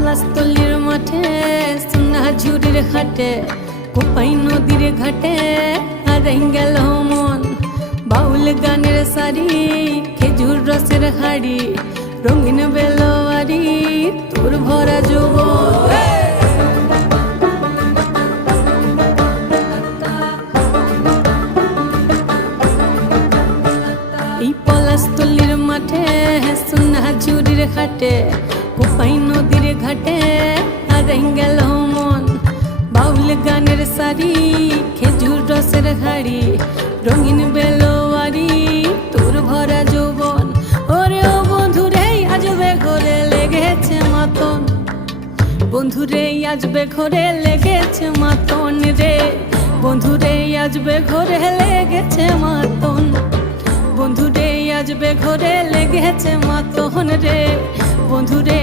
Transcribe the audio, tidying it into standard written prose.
পলাশতলির মাঠে সোনা ঝুড়ির ঘাটে কোপাই নদীর ঘাটে হারাই গেল মন বাউল গানের সারি খেজুর রসের হাড়ি রঙিন বেলোয়ারি তোর ভরা যৌবন এই পলাশতলির মাঠে সোনা ঝুড়ির ঘাটে কোপাই নদীর ঘাটে হারাই গেল মন বাউল গানের সারি খেজুর রসের হাড়ি রঙিন বেলোয়ারি তোর ভরা যৌবন ওরে ও বন্ধুরে আজবে ঘরে লেগেছে মাতন বন্ধুরে আজবে ঘরে লেগেছে মাতন রে বন্ধুরে আজবে ঘরে লেগেছে মাতন বন্ধুরে আজবে ঘরে লেগেছে মাতন রে বন্ধুরে।